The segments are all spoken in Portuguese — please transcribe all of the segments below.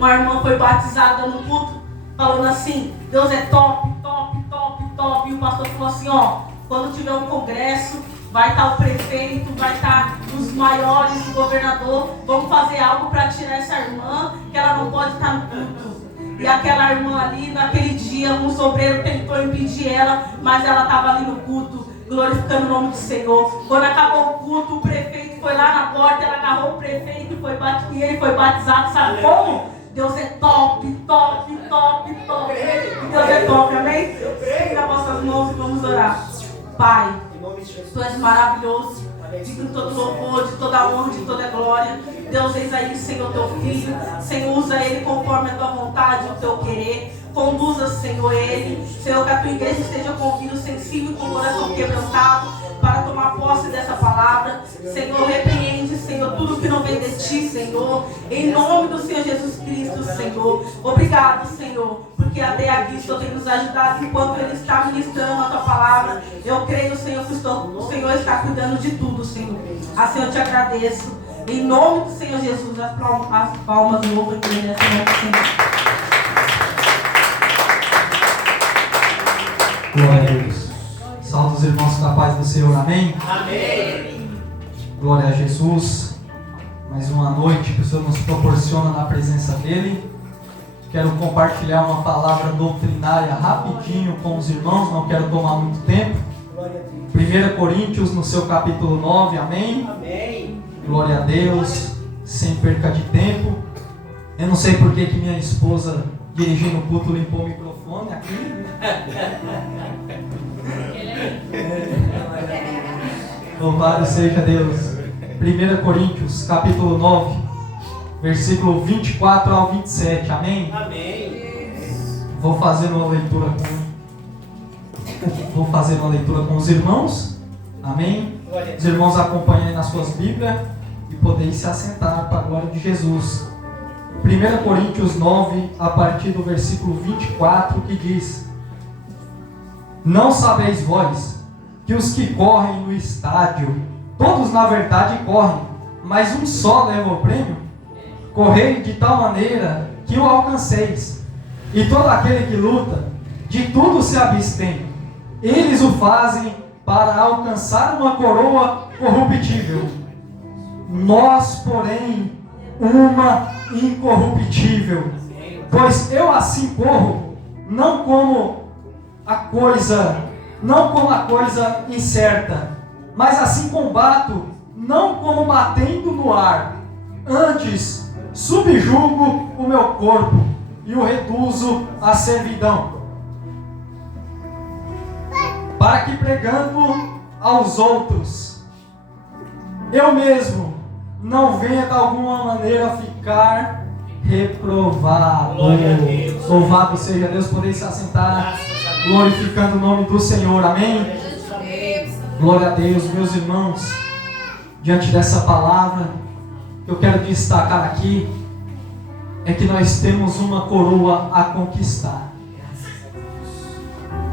Uma irmã foi batizada no culto, falando assim: Deus é top, top, top, top. E o pastor falou assim: ó, quando tiver um congresso, vai estar o prefeito, vai estar os maiores, o governador. Vamos fazer algo para tirar essa irmã, que ela não pode estar no culto. E aquela irmã ali, naquele dia, um sobreiro tentou impedir ela, mas ela estava ali no culto, glorificando o nome do Senhor. Quando acabou o culto, o prefeito foi lá na porta, ela agarrou o prefeito e ele foi batizado. Sabe como? Deus é top, top, top, top. Deus é top, amém? Estenda vossas mãos e vamos orar. Pai, Tu és maravilhoso, digno de todo louvor, de toda honra, de toda glória. Deus, eis aí, Senhor, Teu Filho. Senhor, usa Ele conforme a Tua vontade, o Teu querer. Conduza, Senhor, Ele. Senhor, que a Tua igreja esteja com ouvido sensível e com o coração quebrantado para tomar posse dessa palavra. Senhor, repreende, Senhor, tudo que não vem de Ti, Senhor. Em nome do Senhor Jesus Cristo, Senhor. Obrigado, Senhor, porque até aqui o Senhor tem nos ajudado enquanto Ele está ministrando a Tua palavra. Eu creio, Senhor, que o Senhor está cuidando de tudo, Senhor. Assim eu te agradeço. Em nome do Senhor Jesus, as palmas do louvor e nessa noite, Senhor. Glória a Deus. Salve os irmãos com a paz do Senhor, amém? Amém. Glória a Jesus. Mais uma noite que o Senhor nos proporciona na presença dEle. Quero compartilhar uma palavra doutrinária rapidinho com os irmãos, não quero tomar muito tempo. 1 Coríntios no seu capítulo 9, amém? Amém. Glória a Deus, sem perca de tempo. Eu não sei por que minha esposa, dirigindo o culto, limpou o microfone aqui. Louvado seja Deus. 1 Coríntios, capítulo 9, versículo 24 ao 27, amém? Amém. Vou fazer uma leitura com os irmãos, amém? Os irmãos acompanhem nas suas Bíblias e poderem se assentar para a glória de Jesus. 1 Coríntios 9, a partir do versículo 24, que diz: Não sabeis vós que os que correm no estádio, todos na verdade correm, mas um só leva o prêmio? Correi de tal maneira que o alcanceis. E todo aquele que luta, de tudo se abstém. Eles o fazem para alcançar uma coroa corruptível. Nós, porém, uma incorruptível. Pois eu assim corro, não como a coisa incerta, mas assim combato, não como batendo no ar. Antes, subjugo o meu corpo e o reduzo à servidão, para que, pregando aos outros, eu mesmo não venha de alguma maneira ficar reprovado. Glória a Deus. Louvado seja Deus, poder se assentar, glorificando o nome do Senhor, amém? Glória a Deus, meus irmãos. Diante dessa palavra, que eu quero destacar aqui é que nós temos uma coroa a conquistar.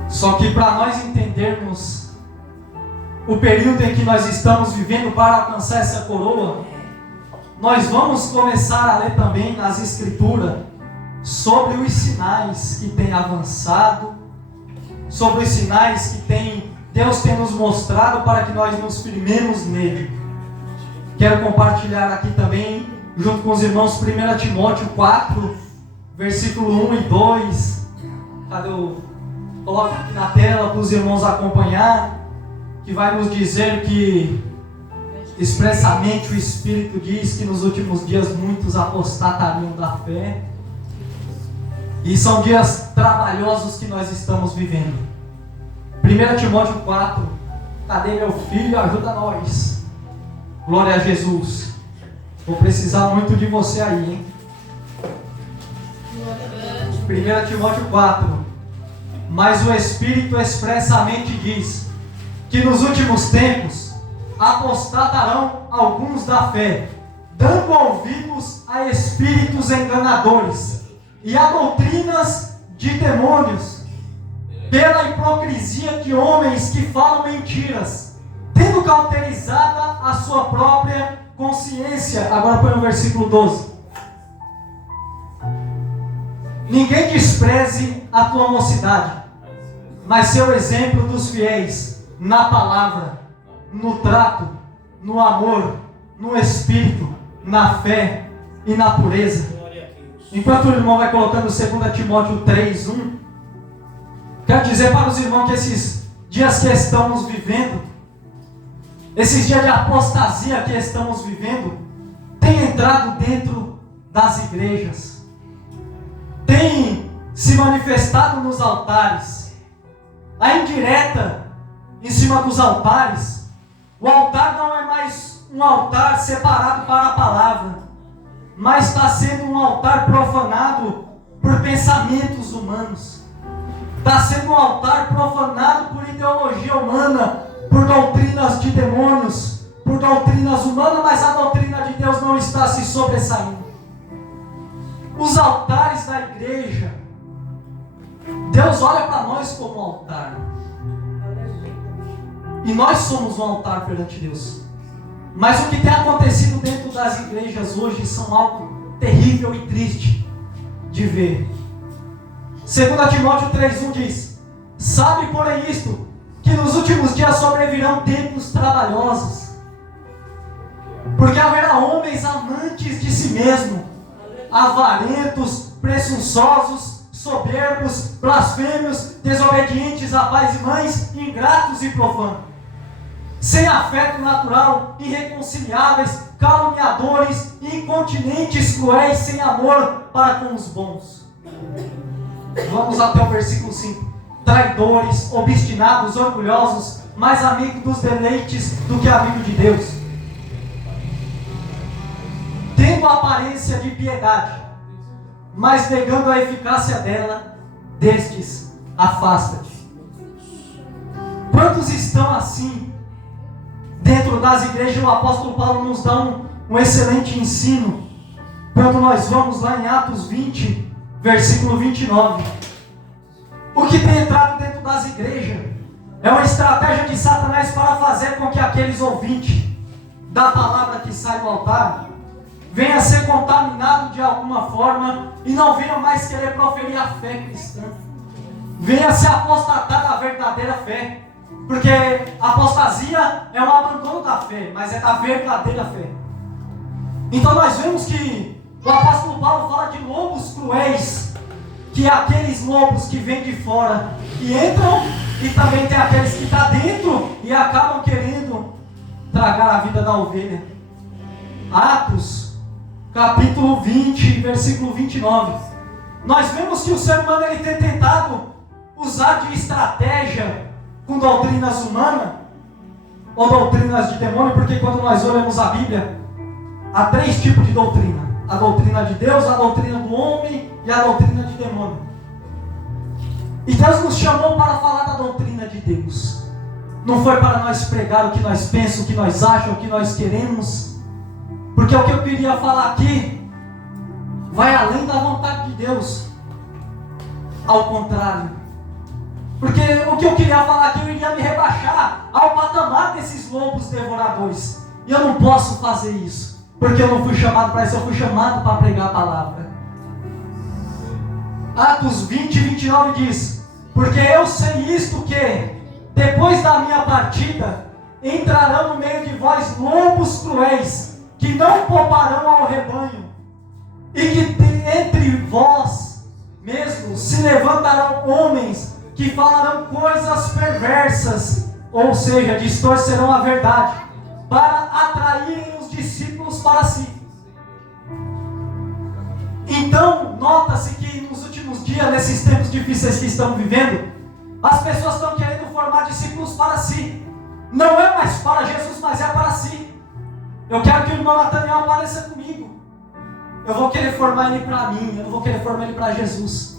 Só que para nós entendermos o período em que nós estamos vivendo para alcançar essa coroa, nós vamos começar a ler também nas Escrituras sobre os sinais que tem avançado, sobre os sinais que Deus tem nos mostrado para que nós nos firmemos nele. Quero compartilhar aqui também, junto com os irmãos, 1 Timóteo 4, versículo 1 e 2. Cadê o... Coloca aqui na tela para os irmãos acompanhar, que vai nos dizer que expressamente o Espírito diz que nos últimos dias muitos apostatariam da fé. E são dias trabalhosos que nós estamos vivendo. 1 Timóteo 4, cadê meu filho? Ajuda nós. Glória a Jesus. Vou precisar muito de você aí, hein? 1 Timóteo 4. Mas o Espírito expressamente diz que nos últimos tempos apostatarão alguns da fé, dando ouvidos a espíritos enganadores e a doutrinas de demônios, pela hipocrisia de homens que falam mentiras, tendo cauterizada a sua própria consciência. Agora põe o versículo 12. Ninguém despreze a tua mocidade, mas seu exemplo dos fiéis na palavra, no trato, no amor, no espírito, na fé e na pureza. Enquanto o irmão vai colocando 2 Timóteo 3:1, quero dizer para os irmãos que esses dias que estamos vivendo, esses dias de apostasia que estamos vivendo, tem entrado dentro das igrejas, tem se manifestado nos altares. A indireta em cima dos altares, o altar não é mais um altar separado para a palavra, mas está sendo um altar profanado por pensamentos humanos, está sendo um altar profanado por ideologia humana, por doutrinas de demônios, por doutrinas humanas, mas a doutrina de Deus não está se sobressaindo. Os altares da igreja, Deus olha para nós como altar, e nós somos um altar perante Deus. Mas o que tem acontecido dentro das igrejas hoje são algo terrível e triste de ver. 2 Timóteo 3:1 diz: sabe, porém, isto, que nos últimos dias sobrevirão tempos trabalhosos, porque haverá homens amantes de si mesmo, avarentos, presunçosos, soberbos, blasfêmios, desobedientes a pais e mães, ingratos e profanos, sem afeto natural, irreconciliáveis, caluniadores, incontinentes, cruéis, sem amor para com os bons. Vamos até o versículo 5. Traidores, obstinados, orgulhosos, mais amigos dos deleites do que amigo de Deus, tendo a aparência de piedade, mas negando a eficácia dela, destes afasta-te. Quantos estão assim dentro das igrejas? O apóstolo Paulo nos dá um excelente ensino quando nós vamos lá em Atos 20, versículo 29. O que tem entrado dentro das igrejas é uma estratégia de Satanás para fazer com que aqueles ouvintes da palavra que sai do altar venha a ser contaminado de alguma forma e não venha mais querer proferir a fé cristã, venha se apostatar da verdadeira fé, porque apostasia é um abandono da fé, mas é da verdadeira fé. Então nós vemos que o apóstolo Paulo fala de lobos cruéis, que é aqueles lobos que vêm de fora e entram, e também tem aqueles que estão dentro e acabam querendo tragar a vida da ovelha. Atos, capítulo 20, versículo 29. Nós vemos que o ser humano ele tem tentado usar de estratégia com doutrinas humanas ou doutrinas de demônio, porque quando nós olhamos a Bíblia, há 3 tipos de doutrina: a doutrina de Deus, a doutrina do homem e a doutrina de demônio. E Deus nos chamou para falar da doutrina de Deus. Não foi para nós pregar o que nós pensamos, o que nós achamos, o que nós queremos, porque o que eu queria falar aqui vai além da vontade de Deus. Ao contrário, porque o que eu queria falar aqui, eu iria me rebaixar ao patamar desses lobos devoradores, e eu não posso fazer isso, porque eu não fui chamado para isso. Eu fui chamado para pregar a palavra. Atos 20, 29 diz: porque eu sei isto, que depois da minha partida entrarão no meio de vós lobos cruéis, que não pouparão ao rebanho, e que entre vós mesmos se levantarão homens que falarão coisas perversas, ou seja, distorcerão a verdade, para atraírem os discípulos para si. Então, nota-se que nos últimos dias, nesses tempos difíceis que estamos vivendo, as pessoas estão querendo formar discípulos para si. Não é mais para Jesus, mas é para si. Eu quero que o irmão Nathaniel apareça comigo. Eu vou querer formar ele para mim, eu não vou querer formar ele para Jesus.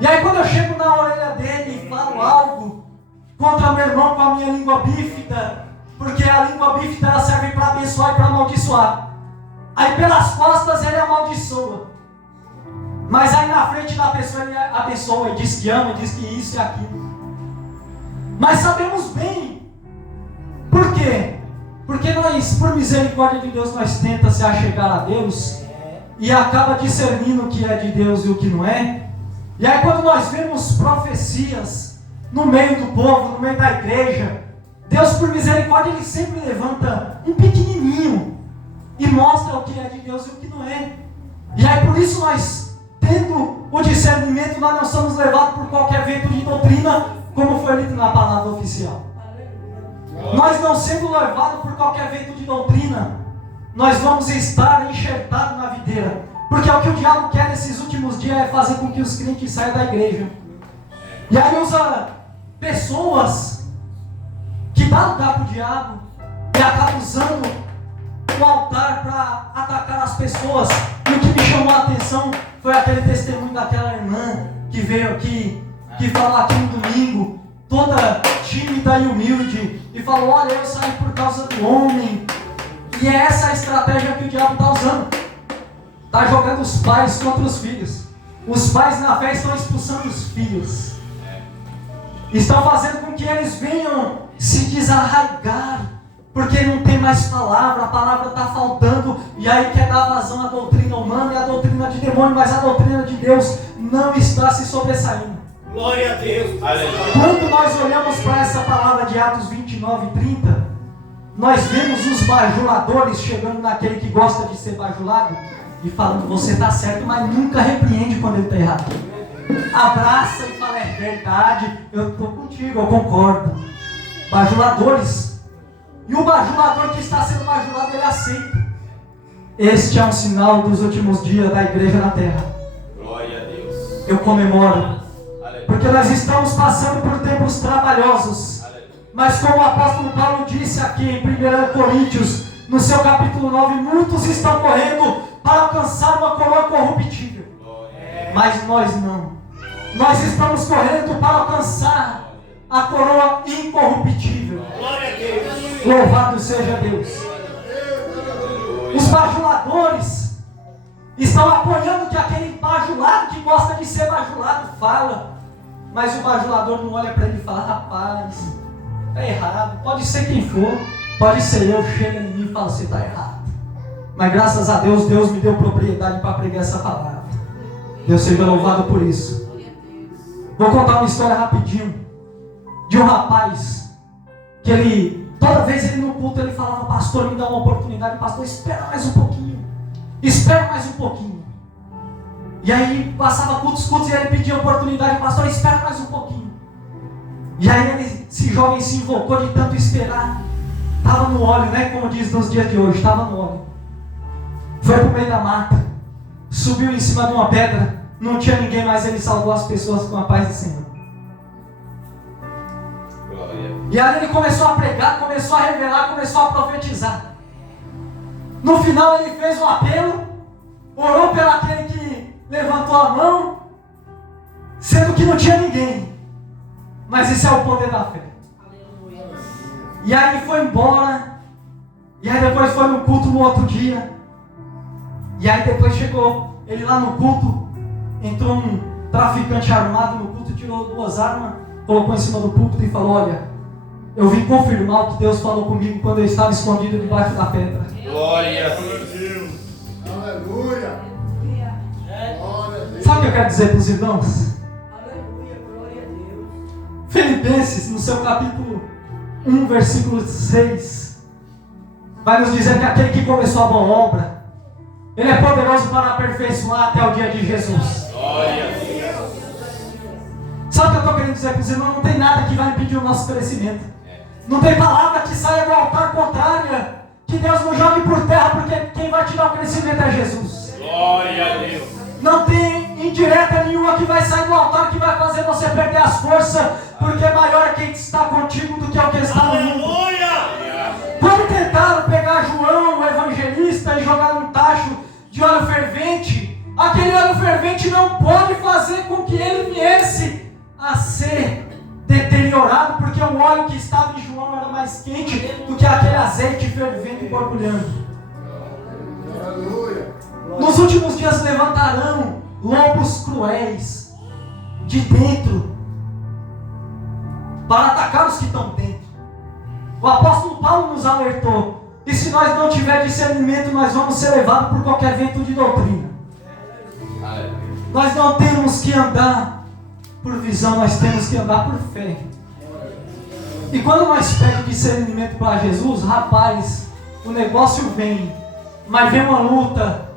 E aí quando eu chego na orelha dele e falo algo contra meu irmão com a minha língua bífida, porque a língua bífida ela serve para abençoar e para amaldiçoar. Aí pelas costas ele amaldiçoa, mas aí na frente da pessoa ele abençoa e diz que ama, e diz que isso e aquilo. Mas sabemos bem por quê? Porque nós, por misericórdia de Deus, nós tentamos se achegar a Deus e acaba discernindo o que é de Deus e o que não é. E aí quando nós vemos profecias no meio do povo, no meio da igreja, Deus por misericórdia Ele sempre levanta um pequenininho e mostra o que é de Deus e o que não é. E aí por isso nós, tendo o discernimento, nós não somos levados por qualquer vento de doutrina, como foi lido na palavra oficial. Nós não sendo levados por qualquer vento de doutrina, nós vamos estar enxertados na videira. Porque o que o diabo quer nesses últimos dias é fazer com que os crentes saiam da igreja. E aí usa pessoas que dão lugar para o diabo e acabam usando o altar para atacar as pessoas. E o que me chamou a atenção foi aquele testemunho daquela irmã que veio aqui, que falou aqui no domingo, toda tímida e humilde, e falou: olha, eu saí por causa do homem. E é essa a estratégia que o diabo está usando. Está jogando os pais contra os filhos. Os pais na fé estão expulsando os filhos. Estão fazendo com que eles venham se desarraigar, porque não tem mais palavra, a palavra está faltando, e aí quer dar vazão à doutrina humana e à doutrina de demônio, mas a doutrina de Deus não está se sobressaindo. Glória a Deus. Quando nós olhamos para essa palavra de Atos 29 e 30, nós vemos os bajuladores chegando naquele que gosta de ser bajulado e falando: você está certo, mas nunca repreende quando ele está errado. Abraça e fala: é verdade, eu estou contigo, eu concordo. Bajuladores. E o bajulador que está sendo bajulado, ele aceita. Este é um sinal dos últimos dias da igreja na terra. Glória a Deus. Eu comemoro, porque nós estamos passando por tempos trabalhosos. Mas como o apóstolo Paulo disse aqui em 1 Coríntios, no seu capítulo 9, muitos estão correndo para alcançar uma coroa corruptível. Mas nós não. Nós estamos correndo para alcançar a coroa incorruptível. Glória a Deus. Louvado seja Deus. Os bajuladores estão apoiando que aquele bajulado que gosta de ser bajulado fala. Mas o bajulador não olha para ele e fala: rapaz, está errado. Pode ser quem for, pode ser eu, chega em mim e fala: você está errado. Mas graças a Deus, Deus me deu propriedade para pregar essa palavra. Deus seja louvado por isso. Vou contar uma história rapidinho de um rapaz que ele, toda vez ele no culto, ele falava: pastor, me dá uma oportunidade. Pastor, espera mais um pouquinho, espera mais um pouquinho. E aí passava cultos e ele pedia oportunidade: pastor, espera mais um pouquinho. E aí esse jovem se invocou de tanto esperar. Estava no óleo, né? Como diz nos dias de hoje, estava no óleo. Foi para o meio da mata, subiu em cima de uma pedra, não tinha ninguém mais, ele salvou as pessoas com a paz do Senhor. E aí ele começou a pregar, começou a revelar, começou a profetizar. No final ele fez um apelo, orou pelo aquele que levantou a mão, sendo que não tinha ninguém. Mas esse é o poder da fé. E aí ele foi embora, e aí depois foi no culto no outro dia. E aí depois chegou ele lá no culto, entrou um traficante armado no culto, tirou 2 armas, colocou em cima do púlpito e falou: olha, eu vim confirmar o que Deus falou comigo quando eu estava escondido debaixo da pedra. Glória a Deus. Aleluia. Sabe o que eu quero dizer para os irmãos? Aleluia, glória a Deus. Filipenses, no seu capítulo 1, versículo 6, vai nos dizer que aquele que começou a boa obra, ele é poderoso para aperfeiçoar até o dia de Jesus. Glória a Deus. Sabe o que eu estou querendo dizer para os irmãos? Não tem nada que vai impedir o nosso crescimento. Não tem palavra que saia do altar contrária, que Deus não jogue por terra, porque quem vai te dar o crescimento é Jesus. Glória a Deus. Não tem indireta nenhuma que vai sair do altar que vai fazer você perder as forças, porque maior é quem está contigo do que o que está no mundo. Aleluia. Quando tentaram pegar João, o evangelista, e jogar num tacho de óleo fervente, aquele óleo fervente não pode fazer com que ele viesse a ser deteriorado, porque o óleo que estava em João era mais quente do que aquele azeite fervendo e borbulhando. Aleluia. Nos últimos dias levantarão lobos cruéis de dentro para atacar os que estão dentro. O apóstolo Paulo nos alertou E se nós não tiver discernimento, nós vamos ser levados por qualquer vento de doutrina. Nós não temos que andar por visão, nós temos que andar por fé. E quando nós pedimos discernimento para Jesus, rapaz, o negócio vem, mas vem uma luta.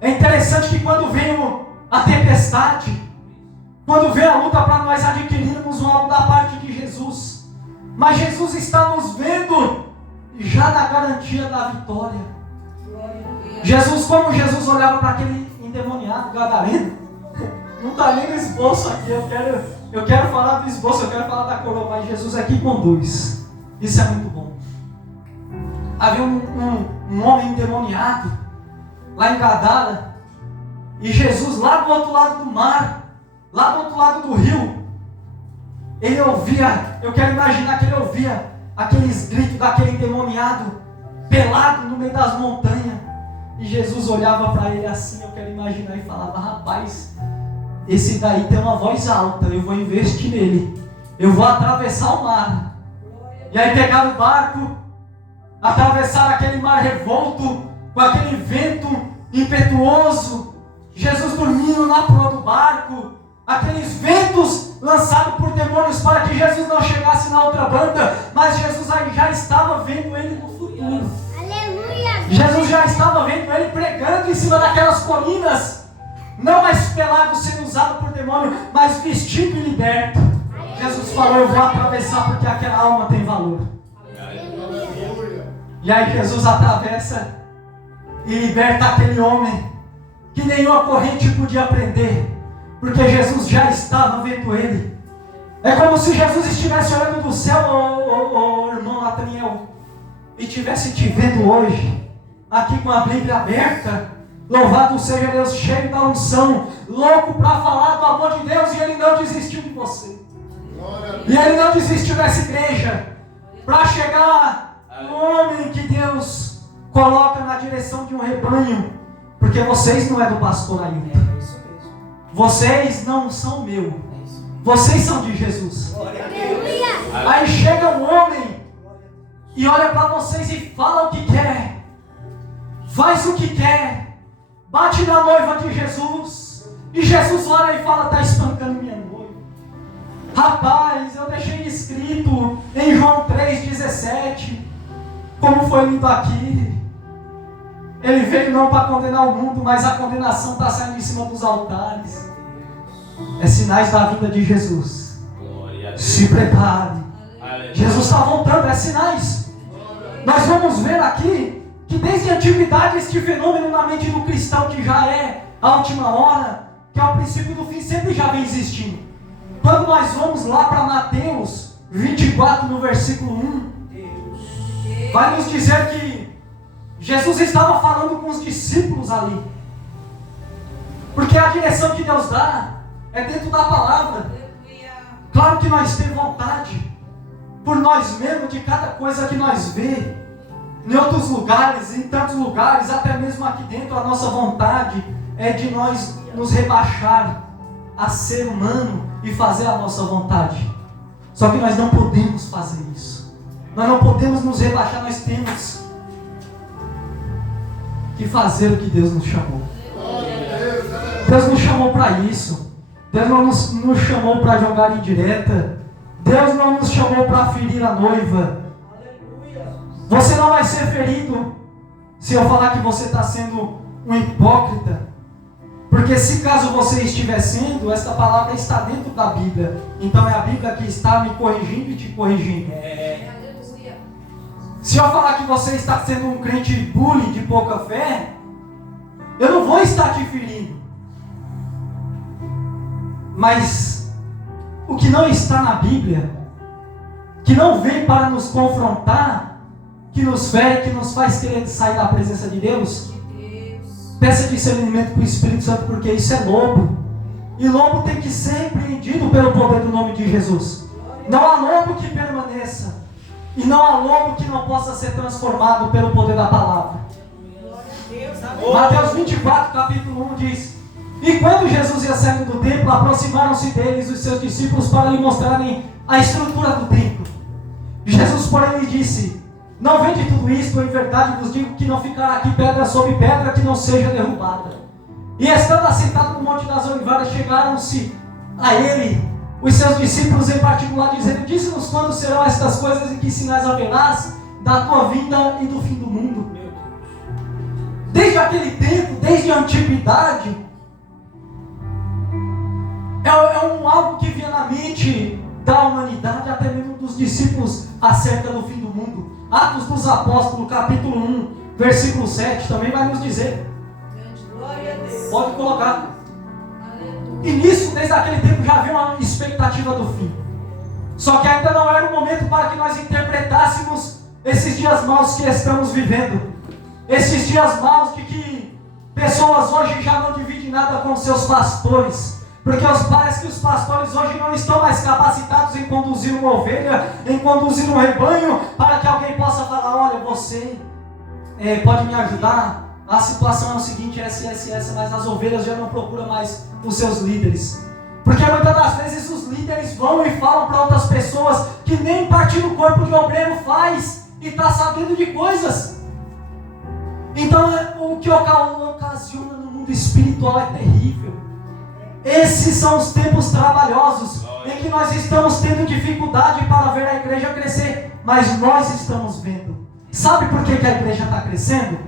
É interessante que quando vem a tempestade, quando vem a luta para nós adquirirmos algo da parte de Jesus, mas Jesus está nos vendo já na garantia da vitória. Jesus, como Jesus olhava para aquele endemoniado gadareno, não está nem no esboço aqui, eu quero falar do esboço, eu quero falar da coroa, mas Jesus aqui conduz. Isso é muito bom. Havia um homem endemoniado lá em Gadara, e Jesus lá do outro lado do mar, lá do outro lado do rio, ele ouvia, eu quero imaginar que ele ouvia aqueles gritos daquele endemoniado pelado no meio das montanhas, e Jesus olhava para ele assim, eu quero imaginar, e falava: rapaz, esse daí tem uma voz alta, eu vou investir nele, eu vou atravessar o mar. E aí pegaram o barco, atravessaram aquele mar revolto, com aquele vento impetuoso, Jesus dormindo na proa do barco, aqueles ventos lançados por demônios para que Jesus não chegasse na outra banda, mas Jesus aí já estava vendo ele no futuro. Aleluia! Jesus já estava vendo ele pregando em cima daquelas colinas, não mais pelado sendo usado por demônio, mas vestido e liberto. Jesus falou: eu vou atravessar porque aquela alma tem valor. E aí Jesus atravessa e liberta aquele homem que nenhuma corrente podia prender, porque Jesus já estava vendo ele. É como se Jesus estivesse olhando do céu, ô irmão Nathaniel, e estivesse te vendo hoje, aqui com a Bíblia aberta. Louvado seja Deus, cheio da unção, louco para falar do amor de Deus, e Ele não desistiu de você. E Ele não desistiu dessa igreja, para chegar no homem que Deus coloca na direção de um rebanho, porque vocês não é do pastor ainda. Vocês não são meu, vocês são de Jesus. Aí chega um homem e olha para vocês e fala o que quer, faz o que quer, bate na noiva de Jesus, e Jesus olha e fala: está espancando minha noiva. Rapaz, eu deixei escrito em João 3,17, como foi lido aqui. Ele veio não para condenar o mundo, mas a condenação está saindo de cima dos altares. É sinais da vinda de Jesus. Se prepare. Jesus está voltando, é sinais. Nós vamos ver aqui que desde a antiguidade este fenômeno na mente do cristão, que já é a última hora, que é o princípio do fim, sempre já vem existindo. Quando nós vamos lá para Mateus 24, no versículo 1, vai nos dizer que Jesus estava falando com os discípulos ali, porque a direção que Deus dá é dentro da palavra. Claro que nós temos vontade por nós mesmos de cada coisa que nós vê em outros lugares, em tantos lugares, até mesmo aqui dentro. A nossa vontade é de nós nos rebaixar a ser humano e fazer a nossa vontade. Só que nós não podemos fazer isso. Nós não podemos nos rebaixar, nós temos que fazer o que Deus nos chamou. Deus nos chamou para isso. Deus não nos chamou para jogar indireta. Deus não nos chamou para ferir a noiva. Você não vai ser ferido se eu falar que você está sendo um hipócrita. Porque se caso você estiver sendo, esta palavra está dentro da Bíblia. Então é a Bíblia que está me corrigindo e te corrigindo. Se eu falar que você está sendo um crente bully de pouca fé, eu não vou estar te ferindo. Mas o que não está na Bíblia, que não vem para nos confrontar, que nos fere, que nos faz querer sair da presença de Deus, peça discernimento para o Espírito Santo, porque isso é lobo. E lobo tem que ser repreendido pelo poder do nome de Jesus. Não há lobo que permaneça. E não há lobo que não possa ser transformado pelo poder da palavra. Mateus 24, capítulo 1 diz: e quando Jesus ia saindo do templo, aproximaram-se deles os seus discípulos para lhe mostrarem a estrutura do templo. Jesus, porém, lhe disse: Não vende tudo isto, em verdade vos digo que não ficará aqui pedra sobre pedra que não seja derrubada. E estando assentado no Monte das Oliveiras, chegaram-se a ele os seus discípulos em particular, dizendo: dize-nos quando serão estas coisas e que sinais haverás da tua vinda e do fim do mundo. Desde aquele tempo, desde a antiguidade, é algo que vinha na mente da humanidade, até mesmo dos discípulos, acerca do fim do mundo. Atos dos Apóstolos, capítulo 1, versículo 7, também vai nos dizer. Glória a Deus. Pode colocar. E nisso, desde aquele tempo, já havia uma expectativa do fim. Só que ainda não era o momento para que nós interpretássemos esses dias maus que estamos vivendo. Esses dias maus de que pessoas hoje já não dividem nada com seus pastores. Porque parece que os pastores hoje não estão mais capacitados em conduzir uma ovelha, em conduzir um rebanho, para que alguém possa falar: olha, você pode me ajudar? A situação é o seguinte, essa, mas as ovelhas já não procuram mais os seus líderes. Porque muitas das vezes os líderes vão e falam para outras pessoas que nem partir do corpo de obreiro faz, e está sabendo de coisas. Então o que ocasiona no mundo espiritual é terrível. Esses são os tempos trabalhosos, em que nós estamos tendo dificuldade para ver a igreja crescer, mas nós estamos vendo. Sabe por que a igreja está crescendo?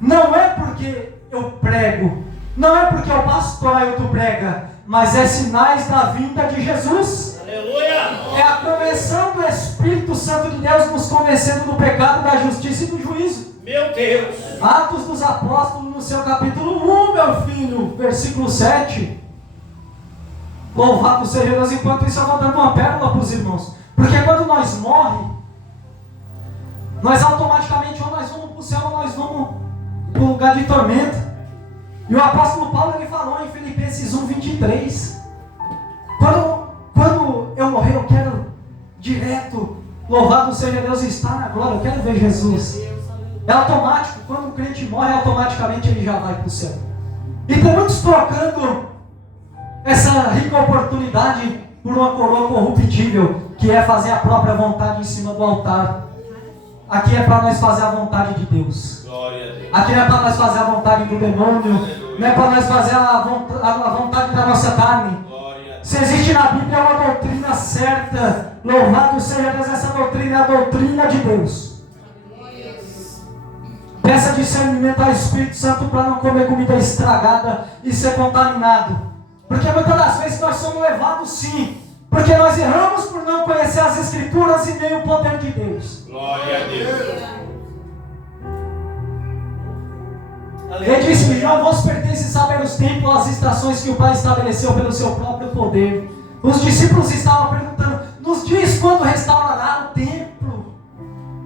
Não é porque eu prego, não é porque o pastor Ailton prega, mas é sinais da vinda de Jesus. Aleluia! É a convenção do Espírito Santo de Deus nos convencendo do pecado, da justiça e do juízo. Meu Deus! Atos dos Apóstolos, no seu capítulo 1, meu filho, versículo 7. Louvado seja Deus. Enquanto isso, eu vou dando uma pérola para os irmãos. Porque quando nós morremos, nós automaticamente ou nós vamos para o céu ou nós vamos para o lugar de tormento. E o apóstolo Paulo, ele falou em Filipenses 1:23. Quando eu morrer, eu quero direto, louvado seja Deus, estar na glória. Eu quero ver Jesus. É automático. Quando o crente morre, automaticamente ele já vai para o céu. E tem muitos trocando essa rica oportunidade por uma coroa corruptível, que é fazer a própria vontade em cima do altar. Aqui é para nós fazer a vontade de Deus. Glória a Deus. Aqui não é para nós fazer a vontade do demônio, não é para nós fazer a vontade da nossa carne. Se existe na Bíblia uma doutrina certa, louvado seja Deus, essa doutrina é a doutrina de Deus. Peça discernimento ao Espírito Santo para não comer comida estragada e ser contaminado. Porque muitas das vezes nós somos levados sim, porque nós erramos por não conhecer as Escrituras e nem o poder de Deus. Glória a Deus. Ele disse: não vos pertence saber os tempos, as estações que o Pai estabeleceu pelo seu próprio poder. Os discípulos estavam perguntando: nos diz quando restaurará o templo?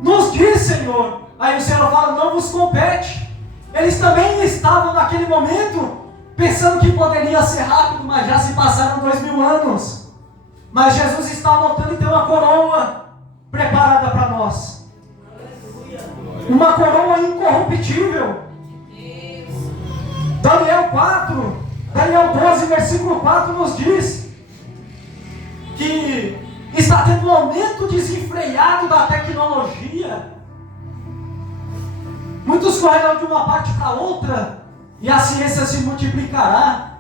Nos diz, Senhor. Aí o Senhor fala: não vos compete. Eles também estavam naquele momento pensando que poderia ser rápido, mas já se passaram 2000 anos. Mas Jesus está voltando e tem uma coroa preparada para nós. Uma coroa incorruptível. Daniel 12, versículo 4 nos diz que está tendo um aumento desenfreado da tecnologia. Muitos correrão de uma parte para outra e a ciência se multiplicará.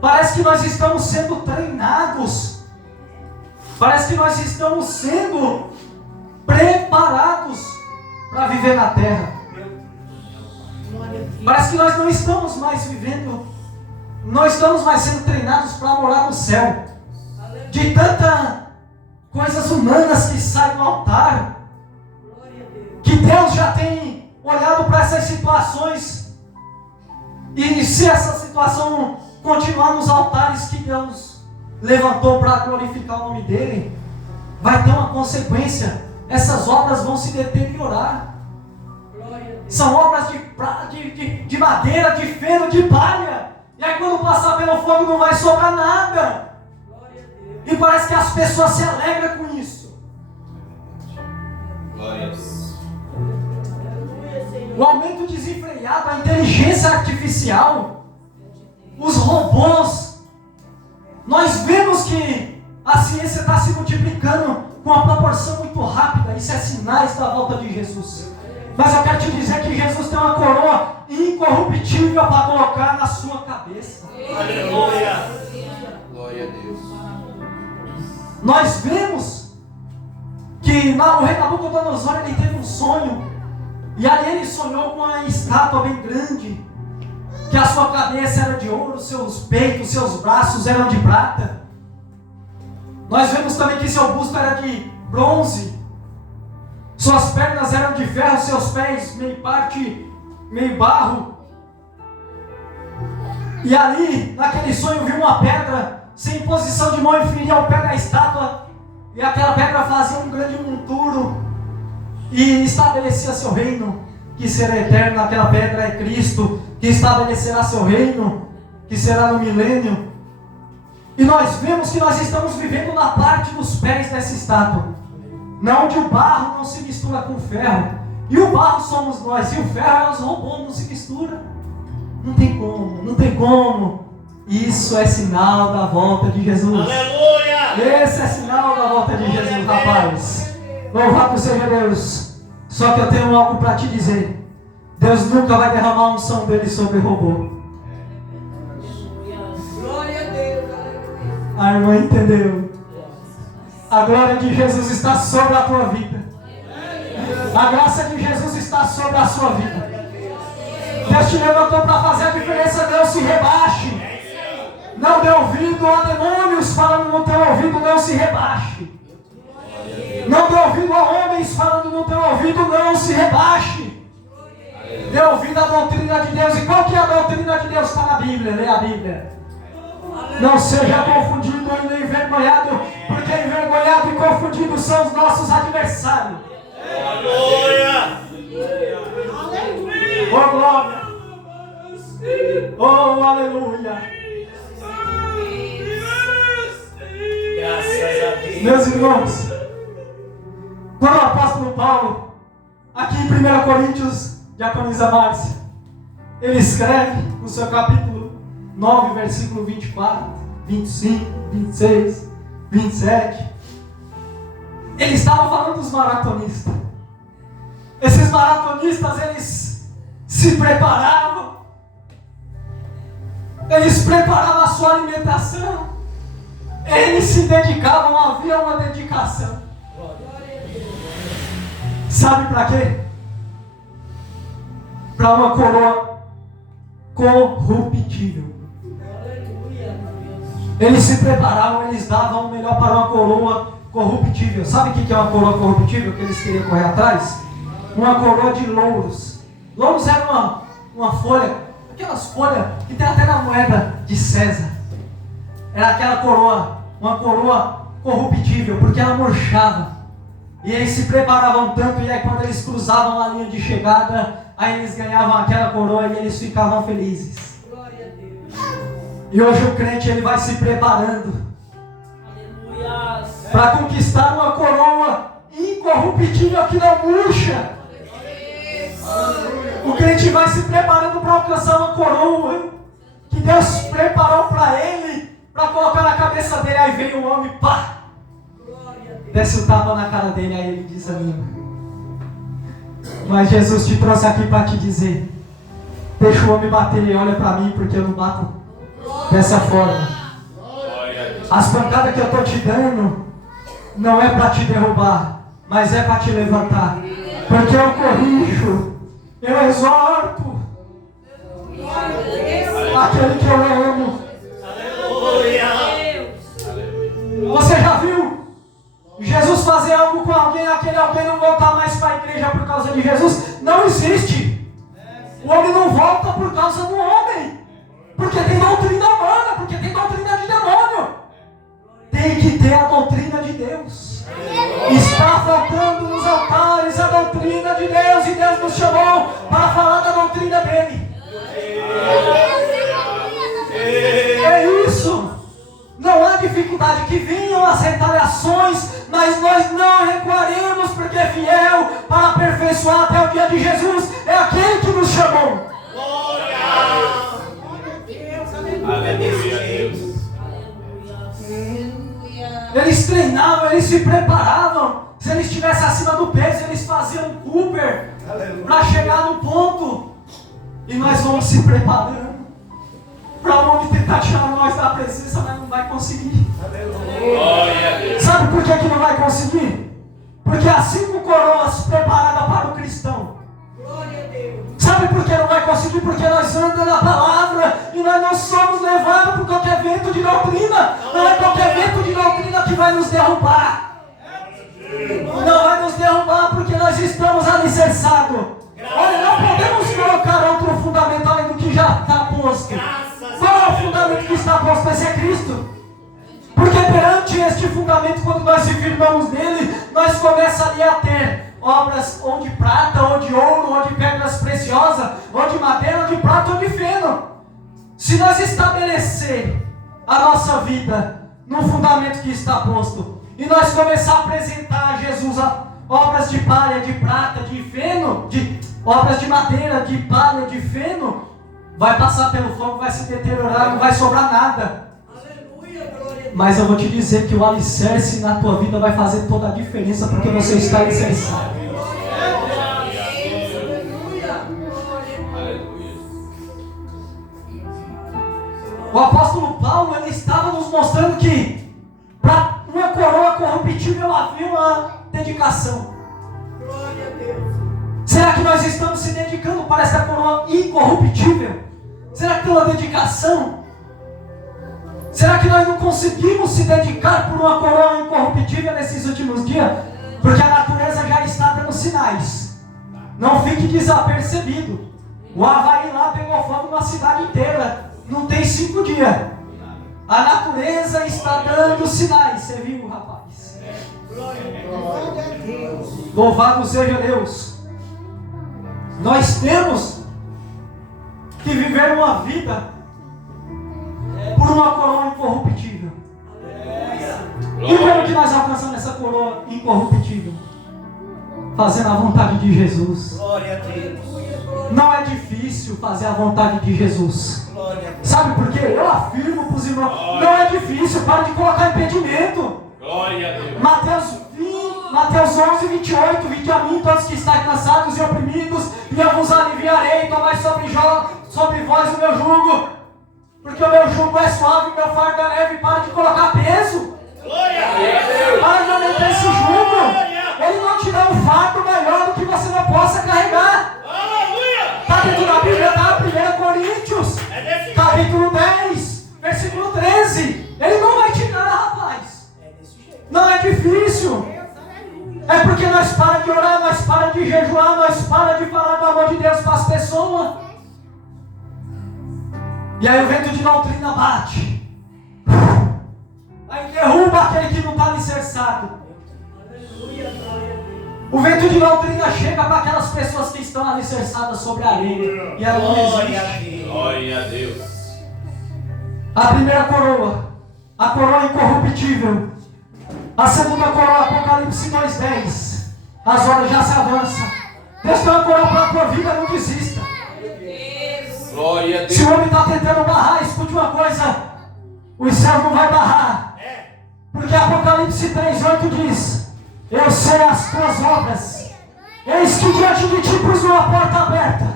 Parece que nós estamos sendo treinados. Parece que nós estamos sendo preparados para viver na terra. Parece que nós não estamos mais vivendo, não estamos mais sendo treinados para morar no céu. De tantas coisas humanas que saem do altar, que Deus já tem olhado para essas situações. E se essa situação continuar nos altares que Deus levantou para glorificar o nome dele, vai ter uma consequência. Essas obras vão se deteriorar. São obras de madeira, de feno, de palha. E aí quando passar pelo fogo não vai sobrar nada. E parece que as pessoas se alegram com isso. Glória a Deus. O aumento desenfreado, a inteligência artificial, os robôs. Nós vemos que a ciência está se multiplicando com uma proporção muito rápida. Isso é sinais da volta de Jesus. Mas eu quero te dizer que Jesus tem uma coroa incorruptível para colocar na sua cabeça. Aleluia. Glória a Deus. Nós vemos que o rei Nabucodonosor, ele teve um sonho. E ali ele sonhou com uma estátua bem grande, que a sua cabeça era de ouro, seus peitos, seus braços eram de prata. Nós vemos também que seu busto era de bronze, suas pernas eram de ferro, seus pés meio barro. E ali, naquele sonho, viu uma pedra sem posição de mão e feria ao pé da estátua, e aquela pedra fazia um grande monturo e estabelecia seu reino, que será eterno. Aquela pedra é Cristo, que estabelecerá seu reino, que será no milênio. E nós vemos que nós estamos vivendo na parte dos pés dessa estátua, onde o barro não se mistura com o ferro, e o barro somos nós, e o ferro é os robôs, não se mistura. Não tem como. Isso é sinal da volta de Jesus. Aleluia. Esse é sinal da volta de Jesus, rapaz. Louvado seja Deus. Só que eu tenho algo para te dizer. Deus nunca vai derramar a unção dele sobre robô. Glória a Deus. Aleluia. A irmã entendeu. A glória de Jesus está sobre a tua vida. A graça de Jesus está sobre a sua vida. Deus te levantou para fazer a diferença. Não se rebaixe. Não dê ouvido a demônios falando no teu ouvido. Não se rebaixe. Não dê ouvido a homens falando no teu ouvido. Não se rebaixe. Dê ouvido à doutrina de Deus. E qual que é a doutrina de Deus? Está na Bíblia. Lê a Bíblia. Não seja confundido e nem envergonhado, porque envergonhado e confundido são os nossos adversários. Aleluia. Oh glória! Oh aleluia! Graças a Deus. Meus irmãos, quando o apóstolo Paulo, aqui em 1 Coríntios, diaconisa Márcia, ele escreve no seu capítulo 9, versículo 24, 25, 26, 27, ele estava falando dos maratonistas. Esses maratonistas, eles se preparavam, eles preparavam a sua alimentação, eles se dedicavam, havia uma dedicação. Sabe para quê? Para uma coroa corruptível. Eles se preparavam, eles davam o melhor para uma coroa corruptível. Sabe o que é uma coroa corruptível que eles queriam correr atrás? Uma coroa de louros. Louros era uma folha, aquelas folhas que tem até na moeda de César. Era aquela coroa, uma coroa corruptível, porque ela murchava. E eles se preparavam tanto, e aí quando eles cruzavam a linha de chegada, aí eles ganhavam aquela coroa e eles ficavam felizes. Glória a Deus. E hoje o crente, ele vai se preparando para conquistar uma coroa incorruptível que não murcha. O crente vai se preparando para alcançar uma coroa que Deus preparou para ele, para colocar na cabeça dele. Aí vem o homem, pá, desce o tapa na cara dele, aí ele desanima. Mas Jesus te trouxe aqui para te dizer: deixa o homem bater e olha para mim, porque eu não bato dessa forma. As pancadas que eu estou te dando não é para te derrubar, mas é para te levantar. Porque eu corrijo, eu exorto aquele que eu amo. Aleluia. Você já viu Jesus fazer algo com alguém, aquele alguém não voltar mais para a igreja por causa de Jesus? Não existe. O homem não volta por causa do homem, porque tem doutrina humana, porque tem doutrina de demônio. Tem que ter a doutrina de Deus. Está faltando nos altares a doutrina de Deus, e Deus nos chamou para falar da doutrina dele. É isso. Não há dificuldade, que venham as retaliações, mas nós não recuaremos, porque é fiel para aperfeiçoar até o dia de Jesus. É aquele que nos chamou. Aleluia. Eles treinavam, eles se preparavam. Se eles estivessem acima do peso, eles faziam um Cooper para chegar no ponto. E nós vamos se preparando para o homem tentar tirar nós da presença, mas não vai conseguir. Sabe por que não vai conseguir? Porque as 5 coroas preparadas para o cristão. Glória a Deus. Sabe por que não vai conseguir? Porque nós andamos na palavra e nós não somos levados por qualquer vento de doutrina. Não é qualquer vento de doutrina que vai nos derrubar. Não vai nos derrubar porque nós estamos alicerçados. Olha, não podemos colocar outro fundamento além do que já está posto. Qual é o fundamento que está posto? Esse é Cristo. Porque perante este fundamento, quando nós se firmamos nele, nós começamos ali a ter obras ou de prata, ou de ouro, ou de pedras preciosas, ou de madeira, ou de prata, ou de feno. Se nós estabelecer a nossa vida no fundamento que está posto, e nós começar a apresentar a Jesus obras de palha, de prata, de feno, obras de madeira, de palha, de feno, vai passar pelo fogo, vai se deteriorar, não vai sobrar nada. Aleluia, glória a Deus. Mas eu vou te dizer que o alicerce na tua vida vai fazer toda a diferença, porque você está alicerçado. O apóstolo Paulo, ele estava nos mostrando que para uma coroa corruptível havia uma dedicação. Glória a Deus. Será que nós estamos se dedicando para essa coroa incorruptível? Será que tem uma dedicação? Será que nós não conseguimos se dedicar por uma coroa incorruptível nesses últimos dias? Porque a natureza já está dando sinais. Não fique desapercebido. O Havaí lá pegou fogo na cidade inteira. Não tem 5 dias. A natureza está dando sinais. Você viu, rapaz? Glória a Deus. Louvado seja Deus. Nós temos que viver uma vida por uma coroa incorruptível. E como que nós alcançamos essa coroa incorruptível? Fazendo a vontade de Jesus. Glória a Deus. Não é difícil fazer a vontade de Jesus. Glória a Deus. Sabe por quê? Eu afirmo para os irmãos, não é difícil, para de colocar impedimento. Glória a Deus. Mateus 11, 28, vinde a mim todos que estáis cansados e oprimidos, e eu vos aliviarei, tomai sobre vós o meu jugo, porque o meu jugo é suave e o meu fardo é leve. Para de colocar peso. Glória a Deus. Para de aumentar esse jugo. Ele não te dá um fardo melhor do que você não possa carregar. Aleluia. Está dentro da Bíblia, tá? 1 Coríntios, É desse capítulo 10, versículo 13. Ele não vai te dar, rapaz. Não é difícil. É porque nós para de orar, nós para de jejuar, nós para de falar do amor de Deus para as pessoas. E aí o vento de doutrina bate. Aí derruba aquele que não está alicerçado. O vento de doutrina chega para aquelas pessoas que estão alicerçadas sobre a areia. E ela não Glória a existe. Deus. Glória a Deus. A primeira coroa, a coroa incorruptível. A segunda coroa, Apocalipse 2:10. As horas já se avançam. Deus tem uma coroa para a tua vida, não desista. Glória a Deus. Se o homem está tentando barrar, escute uma coisa: os céus não vai barrar. Porque Apocalipse 3:8 diz: eu sei as tuas obras. Eis que diante de ti pus uma porta aberta.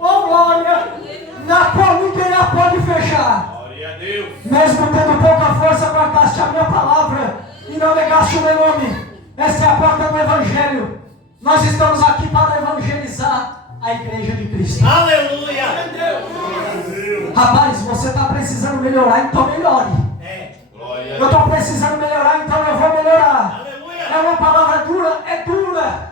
Oh, glória! Na qual ninguém a pode fechar. Glória a Deus. Mesmo tendo pouca força, guardaste a minha palavra e não negaste o meu nome. Essa é a porta do Evangelho. Nós estamos aqui para evangelizar a igreja de Cristo. Aleluia. Rapaz, você está precisando melhorar, então melhore. Glória a Eu Deus. estou precisando melhorar, então eu vou melhorar. Aleluia. É uma palavra dura? É dura.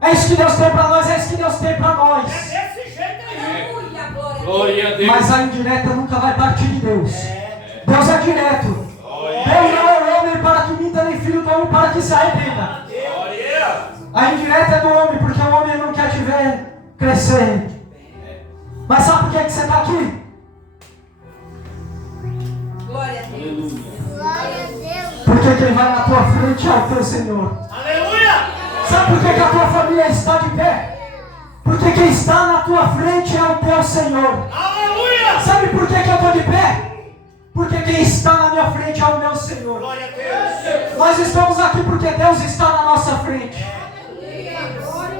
É isso que Deus tem para nós, é isso que Deus tem para nós. Desse jeito aí. Aleluia, glória a Deus. Glória a Deus. Mas a indireta nunca vai partir de Deus. Deus é direto. Glória a Deus Deus. não é homem para que minta, nem filho do homem para que se arrependa. Glória. A indireta é do homem, porque o homem não quer te ver crescer. Mas sabe por que você está aqui? Glória a Deus. Porque quem vai na tua frente é o teu Senhor. Aleluia. Sabe por que a tua família está de pé? Porque quem está na tua frente é o teu Senhor. Aleluia. Sabe por que eu estou de pé? Porque quem está na minha frente frente ao meu Senhor. Glória a Deus. Nós estamos aqui porque Deus está na nossa frente.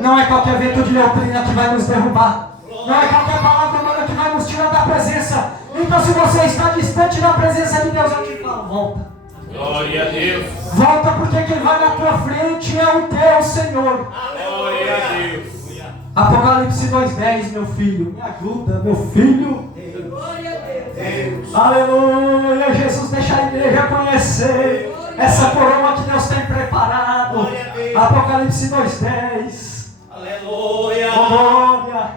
Não é qualquer vento de doutrina que vai nos derrubar. Não é qualquer palavra humana que vai nos tirar da presença. Então, se você está distante da presença de Deus, eu te falo, volta. Glória a Deus. Volta, porque quem vai na tua frente é o teu Senhor. Glória a Deus. Apocalipse 2:10, meu filho. Me ajuda, meu filho. Glória a Deus. Aleluia. Jesus, deixa a igreja conhecer essa coroa que Deus tem preparado. Apocalipse 2:10. Aleluia. Glória.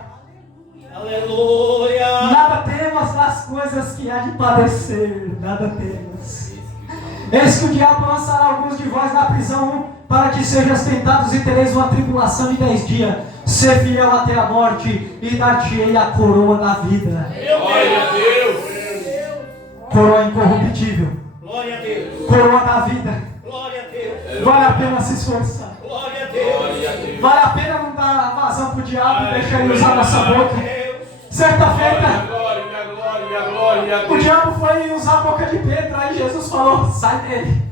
Aleluia. Nada temas das coisas que há de padecer. Nada temas. Eis que o diabo lançará alguns de vós na prisão, para que sejais tentados e tereis uma tribulação de 10 dias. Ser fiel até a morte, e dar-te-ei a coroa da vida. Glória a Deus. Coroa incorruptível. Glória a Deus. Coroa da vida. Glória a Deus. Vale a pena se esforçar. Glória a Deus. Vale a pena não dar vazão pro diabo e deixar ele usar nossa boca. Certa feita, Glória, glória, glória a o Deus. diabo foi usar a boca de Pedro, aí Jesus falou, sai dele.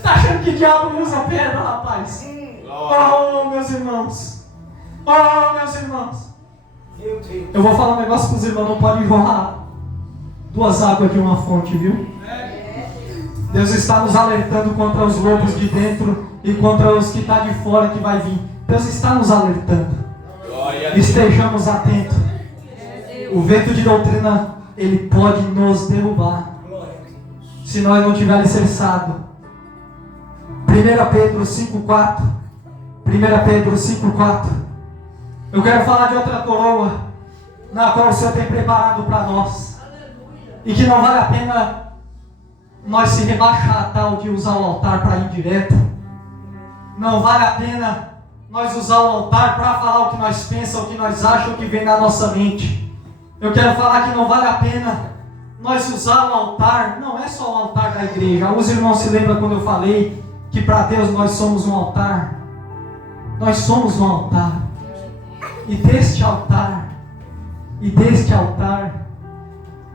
Tá achando que o diabo não usa Pedro, rapaz? Oh, meus irmãos. Oh, meus irmãos. Eu vou falar um negócio para os irmãos, não pode jorrar 2 águas de uma fonte, viu? Deus está nos alertando contra os lobos de dentro e contra os que estão de fora que vai vir. Deus está nos alertando. Estejamos atentos. O vento de doutrina, ele pode nos derrubar se nós não tivermos alicerçado. 1 Pedro 5:4. 1 Pedro 5:4. Eu quero falar de outra coroa na qual o Senhor tem preparado para nós. E que não vale a pena nós se rebaixar a tal de usar o altar para ir direto. Não vale a pena nós usar o altar para falar o que nós pensamos, o que nós achamos, o que vem na nossa mente. Eu quero falar que não vale a pena nós usar o altar, não é só o altar da igreja. Os irmãos se lembram quando eu falei que para Deus nós somos um altar? Nós somos um altar. E deste altar,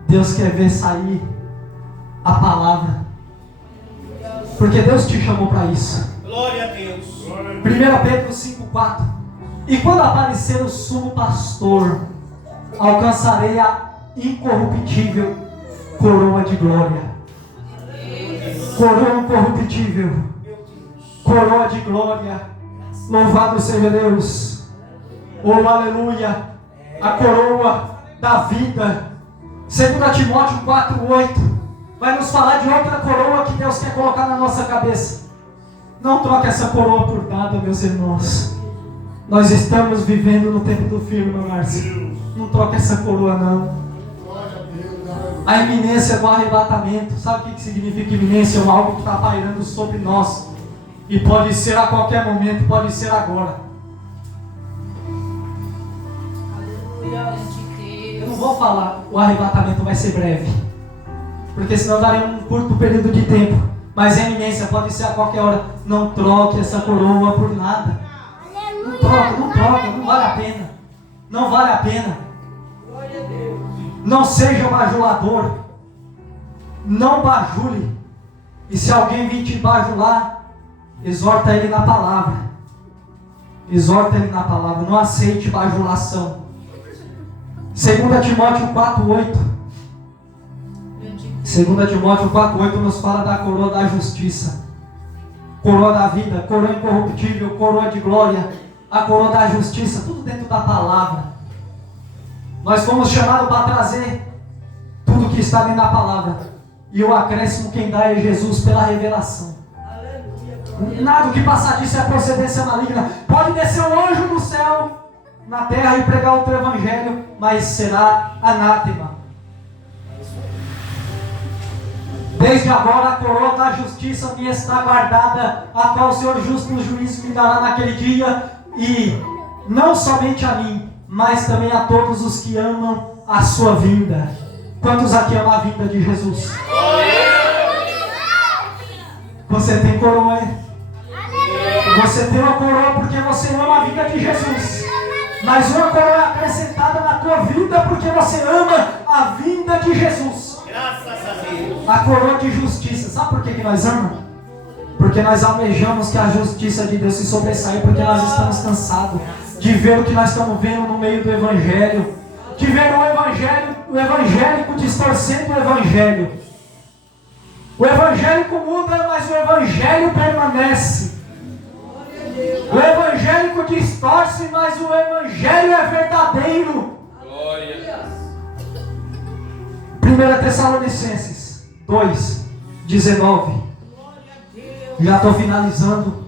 Deus quer ver sair a palavra. Porque Deus te chamou para isso. Glória a Deus. 1 Pedro 5:4. E quando aparecer o sumo pastor, alcançarei a incorruptível coroa de glória. Coroa incorruptível. Coroa de glória. Louvado seja Deus. Oh, aleluia. A coroa da vida. 2 Timóteo 4:8 vai nos falar de outra coroa que Deus quer colocar na nossa cabeça. Não troque essa coroa por nada, meus irmãos. Nós estamos vivendo no tempo do fim, meu Márcio. Não troque essa coroa, não. A iminência do arrebatamento. Sabe o que significa iminência? É algo que está pairando sobre nós. E pode ser a qualquer momento, pode ser agora. Eu não vou falar, o arrebatamento vai ser breve. Porque senão daria um curto período de tempo. Mas a iminência pode ser a qualquer hora. Não troque essa coroa por nada. Não troca, não vale a pena. Não vale a pena. Não seja bajulador. Não bajule. E se alguém vir te bajular, exorta ele na palavra. Exorta ele na palavra. Não aceite bajulação. 2 Timóteo 4:8. 2 Timóteo 4:8 nos fala da coroa da justiça. Coroa da vida, coroa incorruptível, coroa de glória, a coroa da justiça, tudo dentro da palavra. Nós fomos chamados para trazer tudo que está dentro da palavra. E o acréscimo quem dá é Jesus pela revelação. Nada que passar disso é procedência maligna. Pode descer um anjo do céu na terra e pregar o teu evangelho, mas será anátema. Desde agora a coroa da justiça me está guardada, a qual o Senhor justo no juízo me dará naquele dia, e não somente a mim, mas também a todos os que amam a sua vinda. Quantos aqui amam a vinda de Jesus? Você tem coroa, hein? Você tem uma coroa porque você ama a vinda de Jesus. Mas uma coroa acrescentada na tua vida porque você ama a vinda de Jesus. Graças a Deus. A coroa de justiça. Sabe por que nós amamos? Porque nós almejamos que a justiça de Deus se sobressaia, porque nós estamos cansados de ver o que nós estamos vendo no meio do Evangelho, de ver o evangélico distorcendo o Evangelho. O evangélico muda, mas o Evangelho permanece. O evangélico distorce, mas o Evangelho é verdadeiro. Glória. 1 Tessalonicenses 2:19. Já estou finalizando,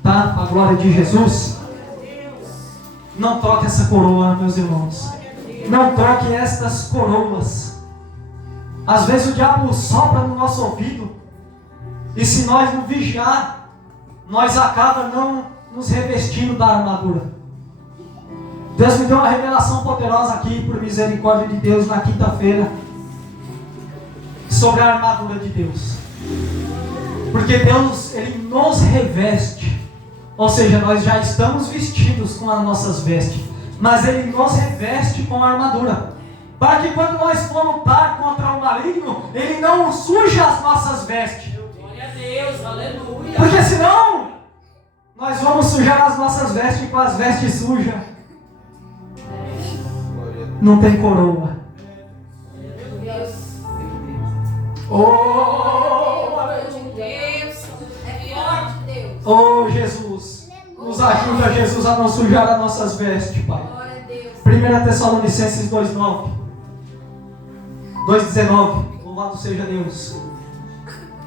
tá? Para a glória de Jesus. Não troque essa coroa, meus irmãos. Não troque estas coroas. Às vezes o diabo sopra no nosso ouvido, e se nós não vigiar, nós acaba não nos revestindo da armadura. Deus me deu uma revelação poderosa aqui, por misericórdia de Deus, na quinta-feira, sobre a armadura de Deus. Porque Deus, Ele nos reveste. Ou seja, nós já estamos vestidos com as nossas vestes, mas Ele nos reveste com a armadura, para que quando nós for lutar contra o maligno, Ele não suja as nossas vestes. Glória a Deus, aleluia. Porque senão, nós vamos sujar as nossas vestes com as vestes sujas. Não tem coroa. Oh Jesus, nos ajuda, Jesus, a não sujar as nossas vestes, Pai. 1 Tessalonicenses 2:19. 2:19. Louvado seja Deus.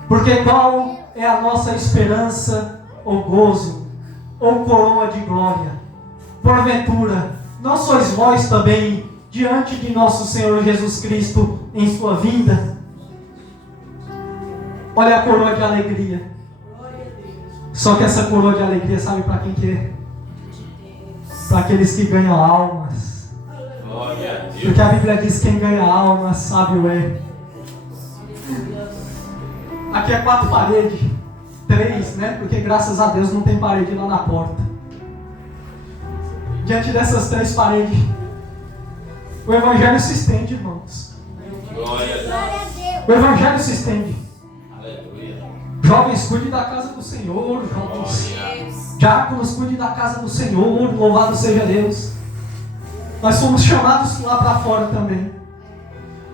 Porque qual é a nossa esperança, ou gozo, ou coroa de glória? Porventura, não sois vós também diante de nosso Senhor Jesus Cristo em sua vinda? Olha a coroa de alegria. Só que essa coroa de alegria, sabe para quem que é? Para aqueles que ganham almas. Glória a Deus. Porque a Bíblia diz que quem ganha almas, sábio é. Aqui é 4 paredes. 3, né? Porque graças a Deus não tem parede lá na porta. Diante dessas 3 paredes, o Evangelho se estende, irmãos. Glória a Deus. O Evangelho se estende. Aleluia. Jovens, cuide da casa do Senhor, jovens. Diáconos, cuide da casa do Senhor, louvado seja Deus. Nós fomos chamados lá para fora também.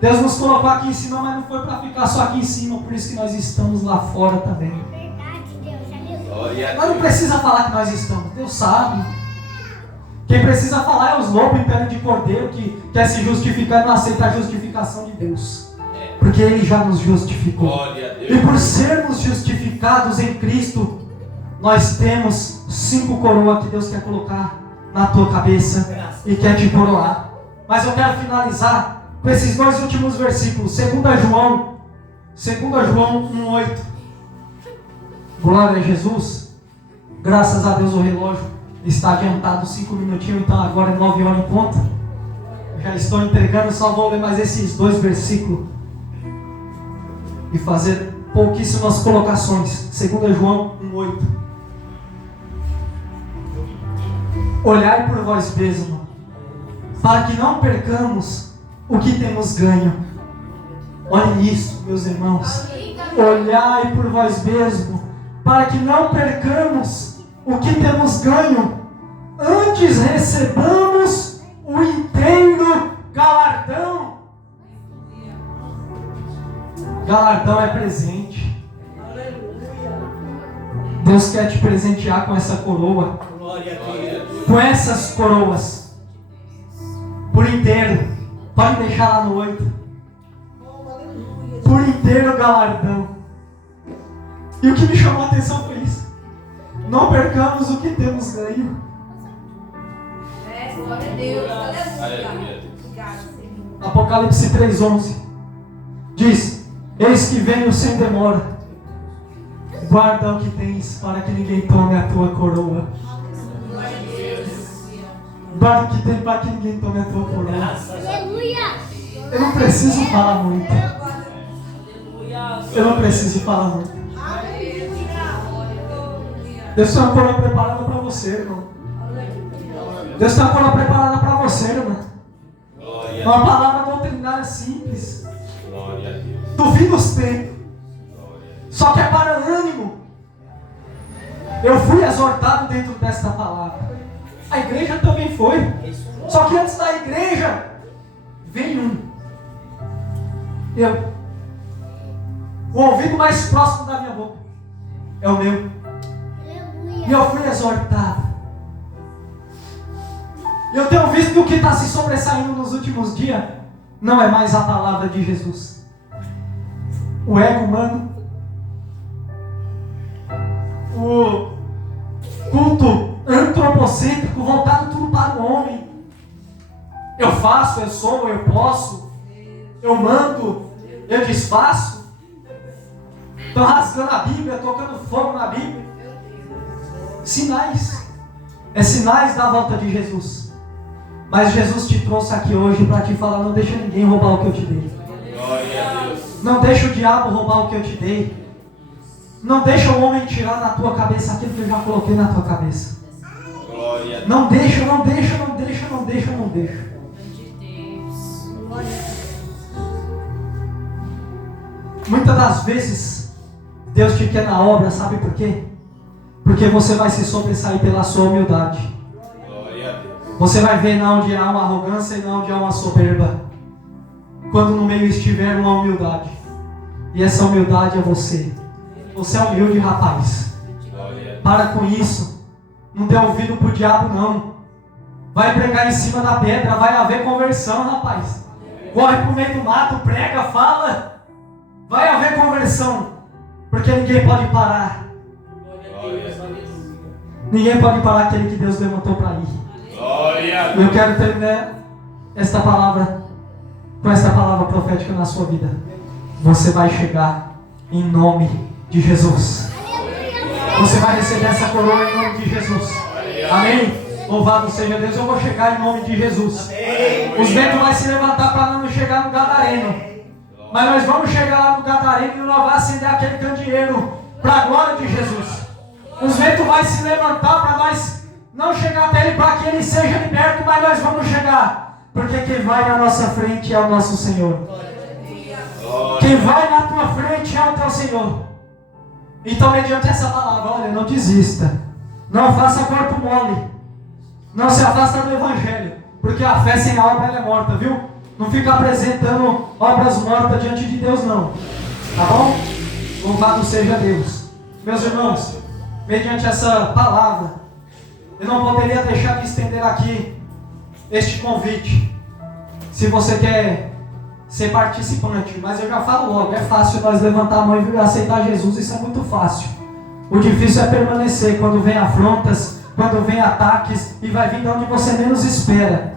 Deus nos colocou aqui em cima, mas não foi para ficar só aqui em cima, por isso que nós estamos lá fora também. Glória a Mas não Deus. precisa falar que nós estamos, Deus sabe. Quem precisa falar é os lobos em pele de cordeiro, que quer se justificar e não aceita a justificação de Deus. Porque Ele já nos justificou. Glória a Deus. E por sermos justificados em Cristo, nós temos 5 coroas que Deus quer colocar na tua cabeça e quer te coroar. Mas eu quero finalizar com esses 2 últimos versículos. 2 João 1:8. Glória a Jesus. Graças a Deus o relógio está adiantado 5 minutinhos, então agora é 9 horas em ponto. Já estou entregando, só vou ler mais esses 2 versículos e fazer pouquíssimas colocações. 2 João 1:8. Olhai por vós mesmos, para que não percamos o que temos ganho. Olhem isso, meus irmãos. Olhai por vós mesmos, para que não percamos o que temos ganho. Antes recebamos o inteiro galardão. Galardão é presente. Deus quer te presentear com essa coroa. Glória a Deus. Com essas coroas. Por inteiro. Pode deixar lá no 8. Por inteiro galardão. E o que me chamou a atenção foi isso. Não percamos o que temos ganho. Glória a Deus. Aleluia. Apocalipse 3:11 diz: eis que venho sem demora. Guarda o que tens, para que ninguém tome a tua coroa. Guarda o que tem, para que ninguém tome a tua coroa. Eu não preciso falar muito. Eu não preciso falar muito. Deus tem uma coroa preparada para você, irmão. Deus tem uma coroa preparada para você, irmão. Glória a Uma palavra doutrinária simples. Glória a Deus. do fim dos tempos. Só que é para ânimo. Eu fui exortado dentro desta palavra. A igreja também foi. Só que antes da igreja, vem um. O ouvido mais próximo da minha boca é o meu. E eu fui exortado. E eu tenho visto que o que está se sobressaindo nos últimos dias não é mais a palavra de Jesus. O ego humano, o culto antropocêntrico voltado tudo para o homem. Eu faço, eu sou, eu posso, eu mando, eu desfaço. Estou rasgando a Bíblia, tocando fogo na Bíblia. Sinais. É sinais da volta de Jesus. Mas Jesus te trouxe aqui hoje para te falar: não deixa ninguém roubar o que eu te dei. Glória a Deus. Não deixa o diabo roubar o que eu te dei. Não deixa o homem tirar da tua cabeça aquilo que eu já coloquei na tua cabeça. Glória a Deus. Não deixa, não deixa, não deixa, não deixa, não deixa. Muitas das vezes Deus te quer na obra, sabe por quê? Porque você vai se sobressair pela sua humildade. Glória a Deus. Você vai ver na onde há uma arrogância e na onde há uma soberba. Quando no meio estiver uma humildade. E essa humildade é você. Você é humilde, rapaz. Glória a Deus. Para com isso. Não dê ouvido pro diabo, não. Vai pregar em cima da pedra. Vai haver conversão, rapaz. Corre pro meio do mato, prega, fala. Vai haver conversão. Porque ninguém pode parar. Glória a Deus. Ninguém pode parar aquele que Deus levantou para ir. Glória a Eu Deus. quero terminar esta palavra com esta palavra profética na sua vida. Você vai chegar em nome de Jesus. Você vai receber essa coroa em nome de Jesus. Amém? Louvado seja Deus. Eu vou chegar em nome de Jesus. Os ventos vão se levantar para não chegar no Gadareno. Mas nós vamos chegar lá no Gadareno e nós vamos acender aquele candeeiro para a glória de Jesus. Os ventos vão se levantar para nós não chegar até ele para que ele seja liberto, mas nós vamos chegar. Porque quem vai na nossa frente é o nosso Senhor. Quem vai na tua frente é o teu Senhor. Então, mediante essa palavra, olha, não desista. Não faça corpo mole. Não se afasta do Evangelho. Porque a fé sem a obra ela é morta, viu? Não fica apresentando obras mortas diante de Deus, não. Tá bom? Louvado seja Deus. Meus irmãos, mediante essa palavra, eu não poderia deixar de estender aqui este convite. Se você quer ser participante, mas eu já falo logo, é fácil nós levantar a mão e aceitar Jesus, isso é muito fácil. O difícil é permanecer quando vem afrontas, quando vem ataques, e vai vir de onde você menos espera.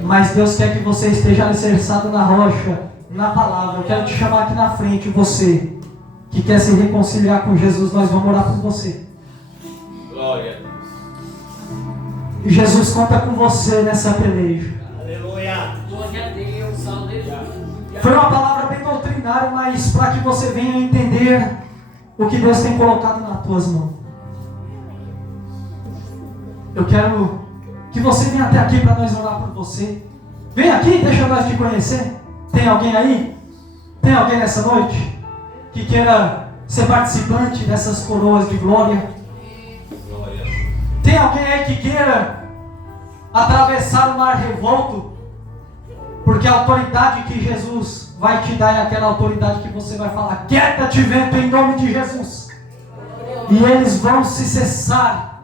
Mas Deus quer que você esteja alicerçado na rocha, na palavra. Eu quero te chamar aqui na frente, você que quer se reconciliar com Jesus, nós vamos orar por você. Glória a Deus. E Jesus conta com você nessa peleja. Aleluia. Glória a Deus. Aleluia. Foi uma palavra bem doutrinária, mas para que você venha entender o que Deus tem colocado nas tuas mãos. Eu quero que você venha até aqui para nós orar por você. Vem aqui, deixa nós te conhecer. Tem alguém aí? Tem alguém nessa noite que queira ser participante dessas coroas de glória? Glória a Deus. Tem alguém aí que queira atravessar o mar revolto? Porque a autoridade que Jesus vai te dar é aquela autoridade que você vai falar: quieta-te, vento, em nome de Jesus. E eles vão se cessar.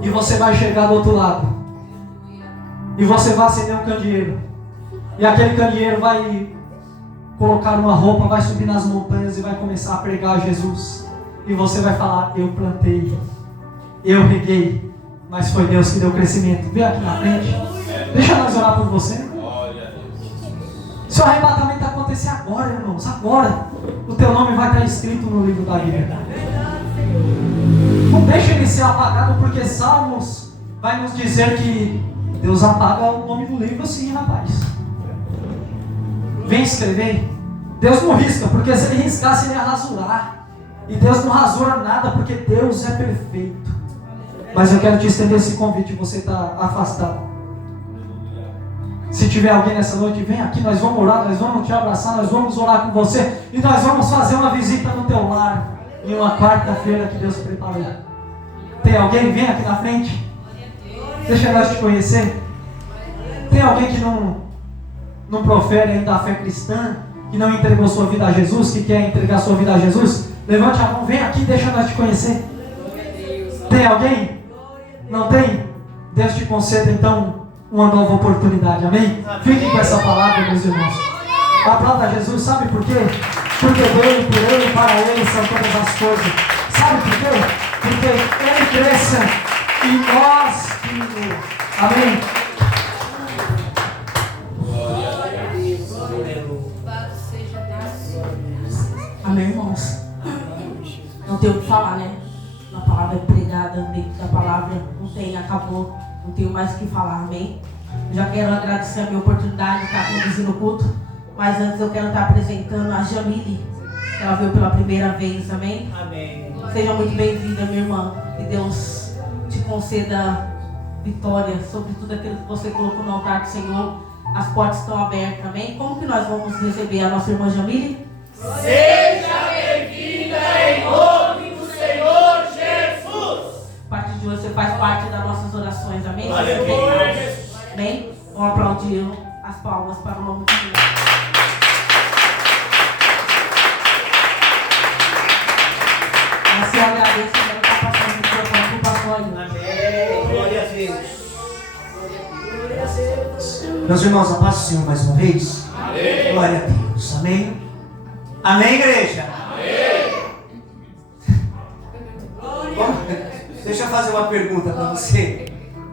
E você vai chegar do outro lado. E você vai acender um candeeiro. E aquele candeeiro vai colocar uma roupa, vai subir nas montanhas e vai começar a pregar Jesus. E você vai falar: eu plantei, eu reguei, mas foi Deus que deu crescimento. Vem aqui na frente. Deixa nós orar por você. Glória a Deus. Seu arrebatamento acontecer agora, irmãos. Agora. O teu nome vai estar escrito no livro da Bíblia. Não deixa ele ser apagado, porque Salmos vai nos dizer que Deus apaga o nome do livro assim, rapaz. Vem escrever. Deus não risca, porque se ele riscasse ele ia rasurar. E Deus não rasura nada, porque Deus é perfeito. Mas eu quero te estender esse convite, você está afastado. Se tiver alguém nessa noite, vem aqui, nós vamos orar, nós vamos te abraçar, nós vamos orar com você e nós vamos fazer uma visita no teu lar em uma quarta-feira que Deus preparou. Tem alguém? Vem aqui na frente. Deixa nós te conhecer. Tem alguém que não profere ainda a fé cristã, que não entregou sua vida a Jesus, que quer entregar sua vida a Jesus? Levante a mão, vem aqui, deixa nós te conhecer. Tem alguém? Não tem? Deus te conceda então uma nova oportunidade, amém? Fiquem com essa palavra, meus irmãos. Aplauda Jesus, sabe por quê? Porque dele, por ele, para ele são todas as coisas. Sabe por quê? Porque ele cresça e nós vivemos. Amém? Amém, irmãos? Não tem o que falar, né? A palavra é pregada, dentro da palavra não tem, acabou, não tenho mais o que falar, amém? Já quero agradecer a minha oportunidade de estar conduzindo o culto, mas antes eu quero estar apresentando a Jamile, que ela veio pela primeira vez, amém? Amém. Seja muito bem-vinda, minha irmã, que Deus te conceda vitória sobre tudo aquilo que você colocou no altar do Senhor. As portas estão abertas, amém? Como que nós vamos receber a nossa irmã Jamile? Seja bem-vinda em nome do Senhor Jesus. A partir de hoje você faz parte das nossas orações, amém? Aleluia. Amém? Vamos aplaudir as palmas para o nome de Deus. Assim eu agradeço que ela está passando o seu tempo para o pastor. Amém. Glória a Deus. Glória a Deus. Meus irmãos, a paz do Senhor mais uma vez. Amém. Glória a Deus. Amém? Amém, igreja? Amém. Bom, deixa eu fazer uma pergunta para você.